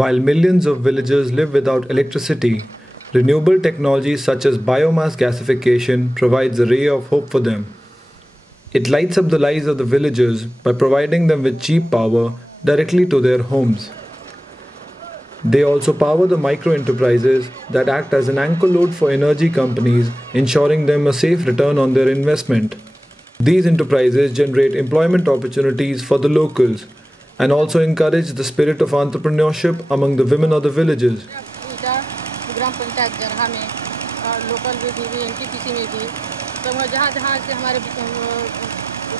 While millions of villagers live without electricity, renewable technologies such as biomass gasification provides a ray of hope for them. It lights up the lives of the villagers by providing them with cheap power directly to their homes. They also power the micro enterprises that act as an anchor load for energy companies, ensuring them a safe return on their investment. These enterprises generate employment opportunities for the locals and also encourage the spirit of entrepreneurship among the women of the villages. ग्राम पंचायत जरहा में local भी NTPC में भी तो जहाँ जहाँ से हमारे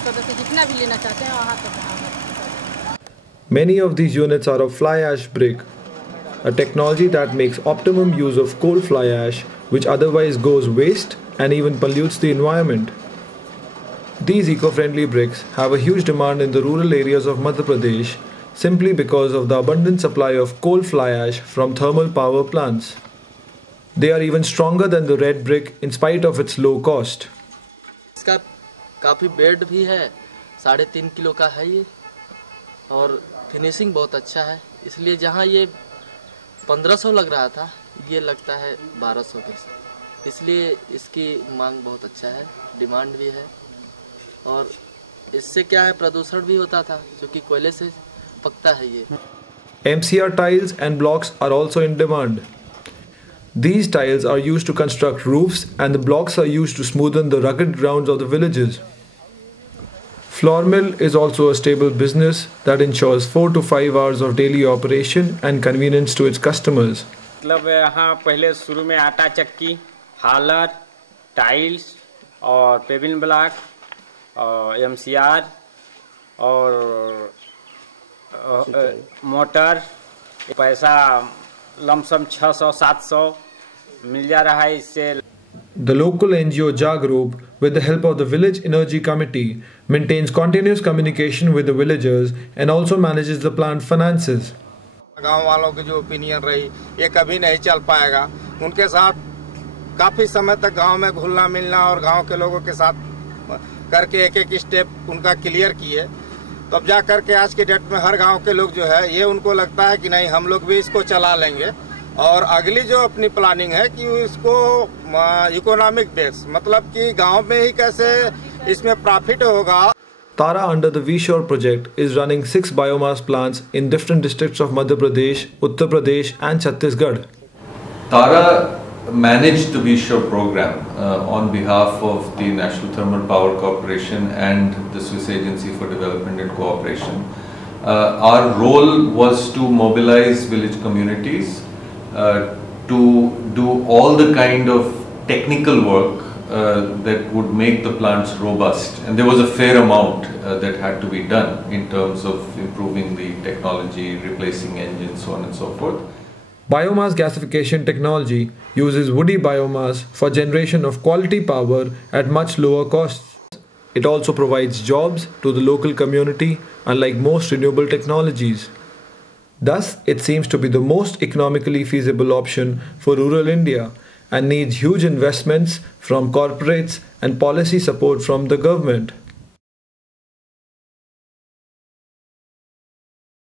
सदस्य जितना भी लेना चाहते हैं वहाँ तक। Many of these units are of fly ash brick, a technology that makes optimum use of coal fly ash, which otherwise goes waste and even pollutes the environment. These eco-friendly bricks have a huge demand in the rural areas of Madhya Pradesh simply because of the abundant supply of coal fly ash from thermal power plants. They are even stronger than the red brick in spite of its low cost. इसका काफ़ी wait भी है, 3.5 kilo का है ये, और finishing बहुत अच्छा है, इसलिए जहाँ ये 1500 लग रहा था ये लगता है 1200 के, इसलिए इसकी मांग बहुत अच्छा है, डिमांड भी है। और इससे क्या है, प्रदूषण भी होता था क्योंकि कोयले से पकता है ये। MCR tiles and blocks are also in demand. These tiles are used to construct roofs and the blocks are used to smoothen the rugged grounds of the villages. Flour mill is also a stable business that ensures 4 to 5 hours of daily operation and convenience to its customers. मतलब यहाँ पहले शुरू में आटा चक्की, hauler, tiles और paving block और MCR और मोटर, पैसा लमसम 600-700 मिल जा रहा है इससे। The local NGO Jagrup, with the help of the Village Energy Committee, maintains continuous communication with the villagers and also manages the plant finances. गांव वालों की जो ओपिनियन रही, ये कभी नहीं चल पाएगा। उनके साथ काफ़ी समय तक गांव में घुलना मिलना और गांव के लोगों के साथ करके एक एक स्टेप उनका क्लियर किए, तब जा करके आज के डेट में हर गांव के लोग जो है ये उनको लगता है कि नहीं, हम लोग भी इसको चला लेंगे। और अगली जो अपनी प्लानिंग है कि इसको इकोनॉमिक बेस, मतलब कि गांव में ही कैसे इसमें प्रॉफिट होगा। Tara, under the V-Shore project, is running 6 biomass plants in different districts of Madhya Pradesh, Uttar Pradesh and Chhattisgarh. Tara managed the V-Shore program on behalf of the National Thermal Power Corporation and the Swiss Agency for Development and Cooperation. Our role was to mobilize village communities to do all the kind of technical work that would make the plants robust, and there was a fair amount that had to be done in terms of improving the technology, replacing engines, so on and so forth. Biomass gasification technology uses woody biomass for generation of quality power at much lower costs. It also provides jobs to the local community, unlike most renewable technologies. Thus, it seems to be the most economically feasible option for rural India and needs huge investments from corporates and policy support from the government.